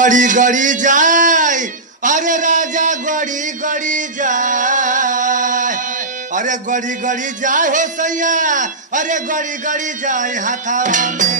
गड़ी गड़ी जाए अरे राजा गड़ी गड़ी जाए अरे गड़ी गड़ी जाए हो सैया अरे गड़ी गड़ी जाए हाथा में